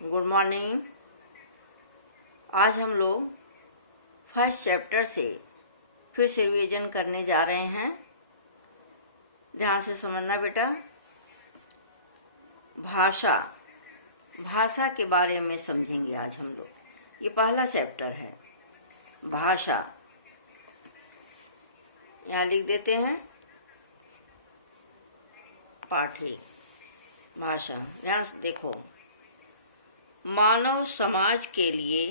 Good morning. आज हम लोग फर्स्ट चैप्टर से फिर से रिवीजन करने जा रहे हैं। ध्यान से समझना बेटा। भाषा भाषा के बारे में समझेंगे आज हम लोग। ये पहला चैप्टर है, भाषा। यहाँ लिख देते हैं पाठ एक, भाषा। ध्यान से देखो। मानव समाज के लिए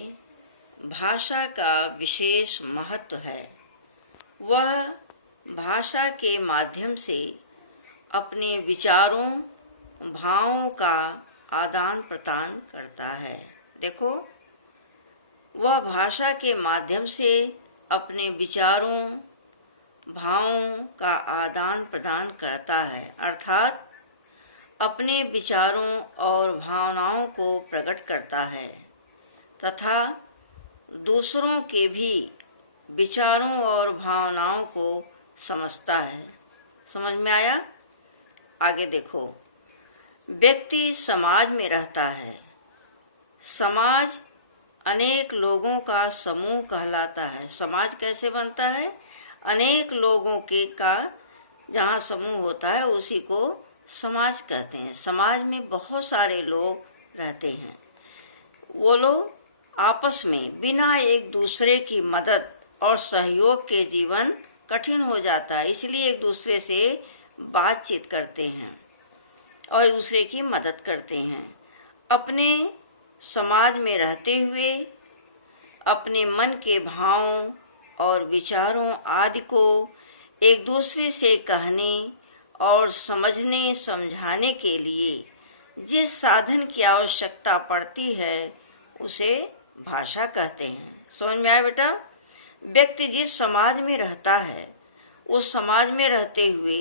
भाषा का विशेष महत्व है। वह भाषा के माध्यम से अपने विचारों, भावों का आदान प्रदान करता है। देखो, वह भाषा के माध्यम से अपने विचारों, भावों का आदान प्रदान करता है, अर्थात अपने विचारों और भावनाओं को प्रकट करता है तथा दूसरों के भी विचारों और भावनाओं को समझता है। समझ में आया? आगे देखो। व्यक्ति समाज में रहता है। समाज अनेक लोगों का समूह कहलाता है। समाज कैसे बनता है? अनेक लोगों के का जहाँ समूह होता है उसी को समाज कहते हैं। समाज में बहुत सारे लोग रहते हैं। वो लोग आपस में बिना एक दूसरे की मदद और सहयोग के जीवन कठिन हो जाता है, इसलिए एक दूसरे से बातचीत करते हैं और एक दूसरे की मदद करते हैं। अपने समाज में रहते हुए अपने मन के भावों और विचारों आदि को एक दूसरे से कहने और समझने समझाने के लिए जिस साधन की आवश्यकता पड़ती है उसे भाषा कहते हैं। समझ में आया बेटा? व्यक्ति जिस समाज में रहता है उस समाज में रहते हुए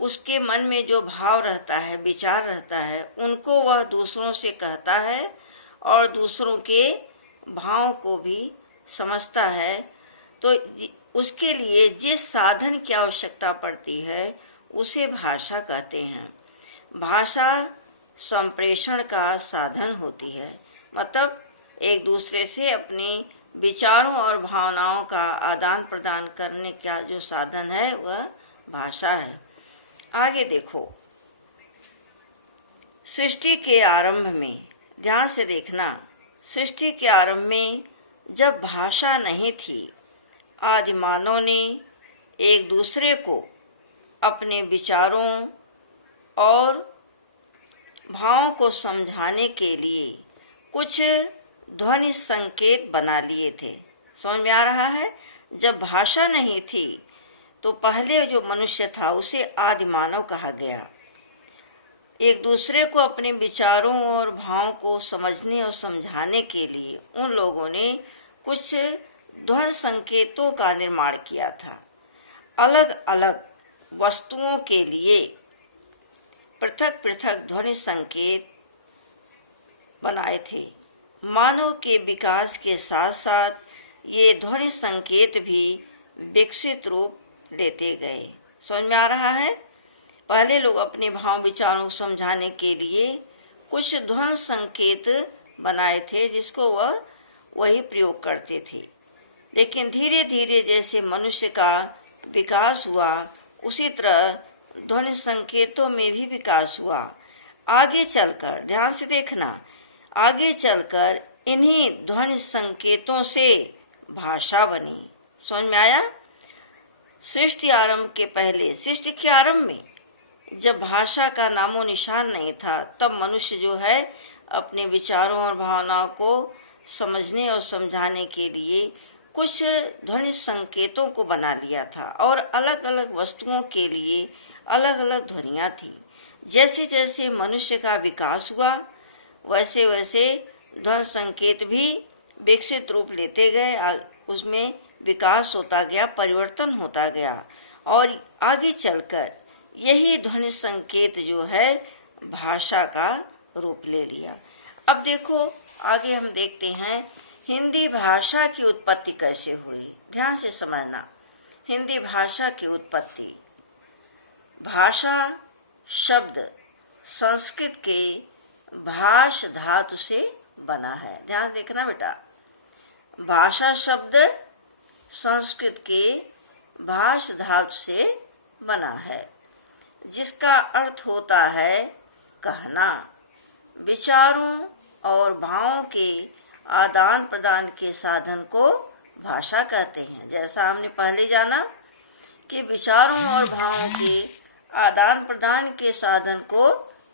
उसके मन में जो भाव रहता है, विचार रहता है, उनको वह दूसरों से कहता है और दूसरों के भाव को भी समझता है। तो उसके लिए जिस साधन की आवश्यकता पड़ती है उसे भाषा कहते हैं। भाषा संप्रेषण का साधन होती है, मतलब एक दूसरे से अपने विचारों और भावनाओं का आदान प्रदान करने का जो साधन है वह भाषा है। आगे देखो। सृष्टि के आरंभ में, ध्यान से देखना, सृष्टि के आरंभ में जब भाषा नहीं थी, आदि मानव ने एक दूसरे को अपने विचारों और भावों को समझाने के लिए कुछ ध्वनि संकेत बना लिए थे। समझ में आ रहा है? जब भाषा नहीं थी तो पहले जो मनुष्य था उसे आदि मानव कहा गया। एक दूसरे को अपने विचारों और भावों को समझने और समझाने के लिए उन लोगों ने कुछ ध्वनि संकेतों का निर्माण किया था। अलग अलग वस्तुओं के लिए पृथक पृथक ध्वनि संकेत बनाए थे। मानव के विकास के साथ साथ ये ध्वनि संकेत भी विकसित रूप लेते गए। समझ में आ रहा है? पहले लोग अपने भाव विचारों को समझाने के लिए कुछ ध्वनि संकेत बनाए थे जिसको वह वही प्रयोग करते थे, लेकिन धीरे धीरे जैसे मनुष्य का विकास हुआ उसी तरह ध्वनि संकेतों में भी विकास हुआ। आगे चलकर, ध्यान से देखना, आगे चलकर इन्हीं ध्वनि संकेतों से भाषा बनी। समझ में आया? सृष्टि आरंभ के पहले, सृष्टि के आरंभ में जब भाषा का नामो निशान नहीं था, तब मनुष्य जो है अपने विचारों और भावनाओं को समझने और समझाने के लिए कुछ ध्वनि संकेतों को बना लिया था और अलग अलग वस्तुओं के लिए अलग अलग ध्वनियाँ थी। जैसे जैसे मनुष्य का विकास हुआ वैसे वैसे ध्वनि संकेत भी विकसित रूप लेते गए, उसमें विकास होता गया, परिवर्तन होता गया और आगे चलकर यही ध्वनि संकेत जो है भाषा का रूप ले लिया। अब देखो, आगे हम देखते हैं हिंदी भाषा की उत्पत्ति कैसे हुई। ध्यान से समझना। हिंदी भाषा की उत्पत्ति। भाषा शब्द संस्कृत के भाष धातु से बना है। ध्यान देखना बेटा, भाषा शब्द संस्कृत के भाष धातु से बना है, जिसका अर्थ होता है कहना। विचारों और भावों के आदान प्रदान के साधन को भाषा कहते हैं। जैसा हमने पहले जाना कि विचारों और भावों के आदान प्रदान के साधन को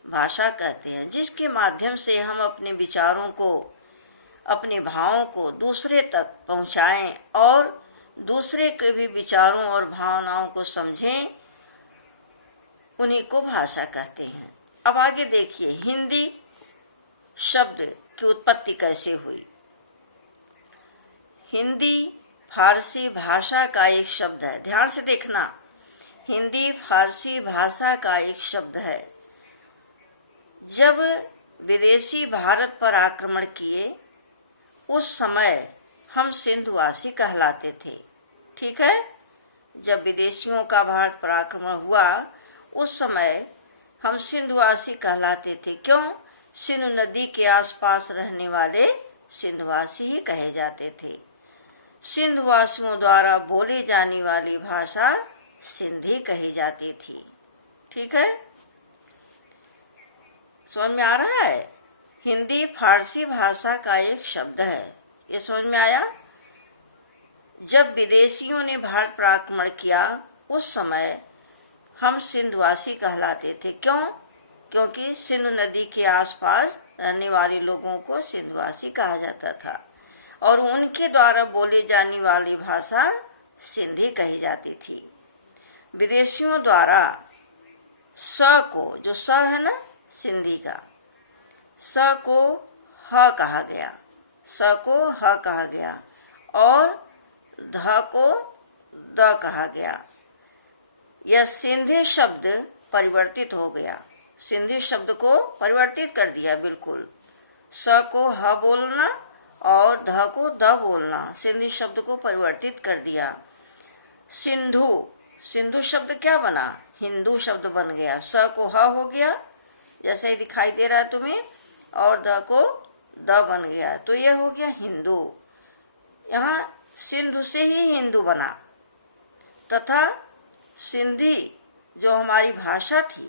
भाषा कहते हैं, जिसके माध्यम से हम अपने विचारों को, अपने भावों को दूसरे तक पहुंचाएं और दूसरे के भी विचारों और भावनाओं को समझें, उन्हीं को भाषा कहते हैं। अब आगे देखिए, हिंदी शब्द की उत्पत्ति कैसे हुई। हिंदी फारसी भाषा का एक शब्द है। ध्यान से देखना, हिंदी फारसी भाषा का एक शब्द है। जब विदेशी भारत पर आक्रमण किए, उस समय हम सिंधुवासी कहलाते थे। ठीक है, जब विदेशियों का भारत पर आक्रमण हुआ, उस समय हम सिंधुवासी कहलाते थे। क्यों? सिंधु नदी के आसपास रहने वाले सिंधुवासी ही कहे जाते थे। सिंधुवासियों द्वारा बोली जाने वाली भाषा सिंधी कही जाती थी। ठीक है, समझ में आ रहा है? हिंदी फारसी भाषा का एक शब्द है। ये समझ में आया? जब विदेशियों ने भारत पर आक्रमण किया, उस समय हम सिंधुवासी कहलाते थे। क्यों? क्योंकि सिंधु नदी के आसपास रहने वाले लोगों को सिंधुवासी कहा जाता था और उनके द्वारा बोली जाने वाली भाषा सिंधी कही जाती थी। विदेशियों द्वारा स को, जो स है ना सिंधी का, स को ह कहा गया, स को ह कहा गया और ध को द कहा गया। यह सिंधी शब्द परिवर्तित हो गया, सिंधी शब्द को परिवर्तित कर दिया बिल्कुल। स को ह बोलना और ध को द बोलना, सिंधी शब्द को परिवर्तित कर दिया। सिंधु, सिंधु शब्द क्या बना? हिंदू शब्द बन गया। स को ह हो गया, जैसे ही दिखाई दे रहा है तुम्हें, और द को द बन गया, तो यह हो गया हिंदू। यहाँ सिंधु से ही हिंदू बना तथा सिंधी जो हमारी भाषा थी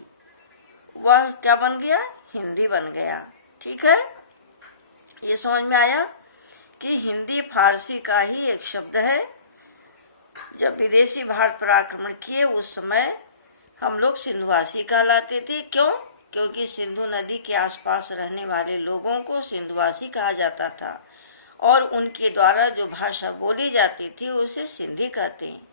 वह क्या बन गया? हिंदी बन गया। ठीक है, ये समझ में आया कि हिंदी फारसी का ही एक शब्द है। जब विदेशी भारत पर आक्रमण किए, उस समय हम लोग सिंधुवासी कहलाते थे। क्यों? क्योंकि सिंधु नदी के आसपास रहने वाले लोगों को सिंधुवासी कहा जाता था और उनके द्वारा जो भाषा बोली जाती थी उसे सिंधी कहते हैं।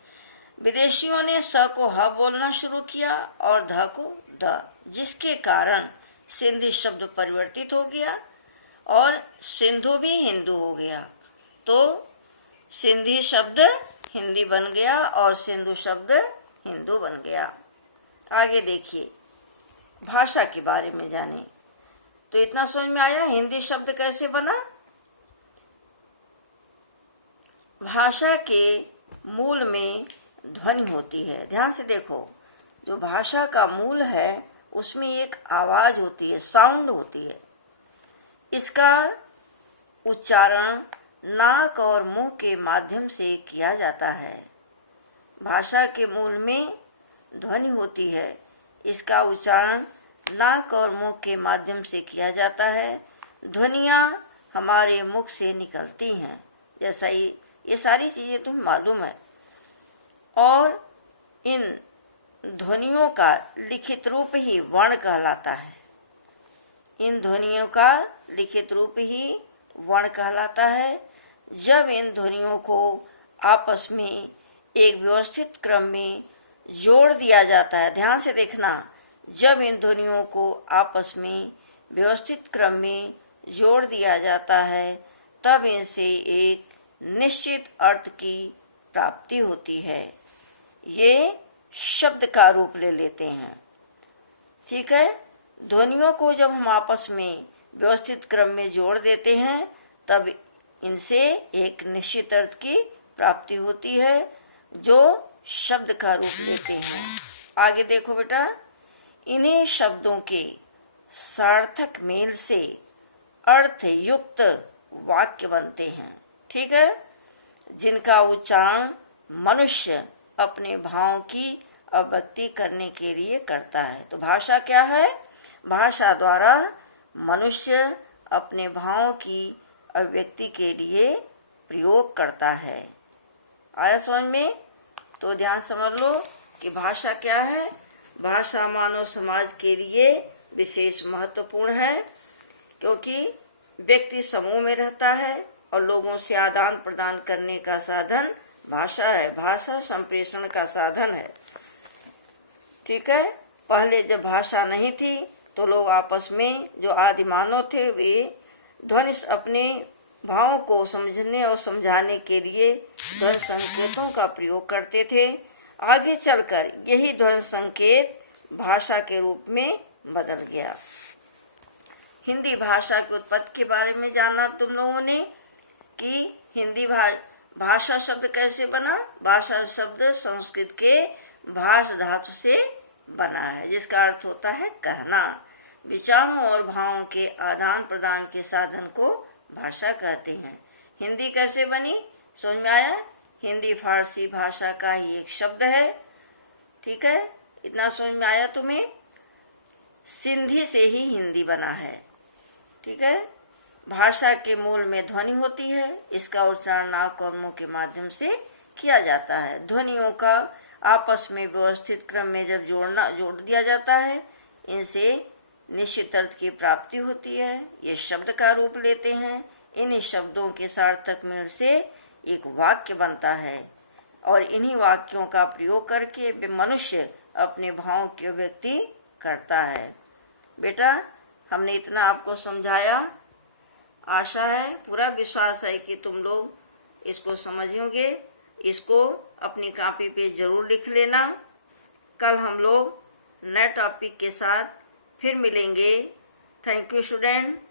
विदेशियों ने स को ह बोलना शुरू किया और ध को द, जिसके कारण सिंधी शब्द परिवर्तित हो गया और सिंधु भी हिंदू हो गया। तो सिंधी शब्द हिंदी बन गया और सिंधु शब्द हिंदू बन गया। आगे देखिए, भाषा के बारे में जाने। तो इतना समझ में आया हिंदी शब्द कैसे बना। भाषा के मूल में ध्वनि होती है। ध्यान से देखो, जो भाषा का मूल है उसमें एक आवाज होती है, साउंड होती है। इसका उच्चारण नाक और मुंह के माध्यम से किया जाता है। भाषा के मूल में ध्वनि होती है, इसका उच्चारण नाक और मुंह के माध्यम से किया जाता है। ध्वनियाँ हमारे मुख से निकलती हैं, जैसा ही ये सारी चीजें तुम्हें मालूम है। और इन ध्वनियों का लिखित रूप ही वर्ण कहलाता है। इन ध्वनियों का लिखित रूप ही वर्ण कहलाता है। जब इन ध्वनियों को आपस में एक व्यवस्थित क्रम में जोड़ दिया जाता है, ध्यान से देखना, जब इन ध्वनियों को आपस में व्यवस्थित क्रम में जोड़ दिया जाता है, तब इनसे एक निश्चित अर्थ की प्राप्ति होती है। ये शब्द का रूप ले लेते हैं। ठीक है, ध्वनियों को जब हम आपस में व्यवस्थित क्रम में जोड़ देते हैं, तब इनसे एक निश्चित अर्थ की प्राप्ति होती है, जो शब्द का रूप लेते हैं। आगे देखो बेटा, इन्हीं शब्दों के सार्थक मेल से अर्थ युक्त वाक्य बनते हैं। ठीक है, जिनका उच्चारण मनुष्य अपने भाव की अभिव्यक्ति करने के लिए करता है। तो भाषा क्या है? भाषा द्वारा मनुष्य अपने भाव की अभिव्यक्ति के लिए प्रयोग करता है। आया समझ में? तो ध्यान समझ लो कि भाषा क्या है। भाषा मानव समाज के लिए विशेष महत्वपूर्ण है, क्योंकि व्यक्ति समूह में रहता है और लोगों से आदान प्रदान करने का साधन भाषा है। भाषा संप्रेषण का साधन है। ठीक है, पहले जब भाषा नहीं थी तो लोग आपस में, जो आदि मानव थे, वे ध्वनि अपने भावों को समझने और समझाने के लिए ध्वनि संकेतों का प्रयोग करते थे। आगे चलकर यही ध्वनि संकेत भाषा के रूप में बदल गया। हिंदी भाषा की उत्पत्ति के बारे में जाना तुम लोगों ने कि हिंदी भाषा शब्द कैसे बना। भाषा शब्द संस्कृत के भाष धातु से बना है, जिसका अर्थ होता है कहना। विचारों और भावों के आदान प्रदान के साधन को भाषा कहते हैं। हिंदी कैसे बनी, समझ में आया? हिंदी फारसी भाषा का ही एक शब्द है। ठीक है, इतना समझ में आया तुम्हें? सिंधी से ही हिंदी बना है। ठीक है, भाषा के मूल में ध्वनि होती है। इसका उच्चारण नाक और मुंह के माध्यम से किया जाता है। ध्वनियों का आपस में व्यवस्थित क्रम में जब जोड़ दिया जाता है, इनसे निश्चित अर्थ की प्राप्ति होती है। ये शब्द का रूप लेते हैं। इन्हीं शब्दों के सार्थक मेल से एक वाक्य बनता है और इन्हीं वाक्यों का प्रयोग करके मनुष्य अपने भावों की अभिव्यक्ति करता है। बेटा, हमने इतना आपको समझाया। आशा है, पूरा विश्वास है कि तुम लोग इसको समझोगे। इसको अपनी कॉपी पे जरूर लिख लेना। कल हम लोग नए टॉपिक के साथ फिर मिलेंगे। Thank you student.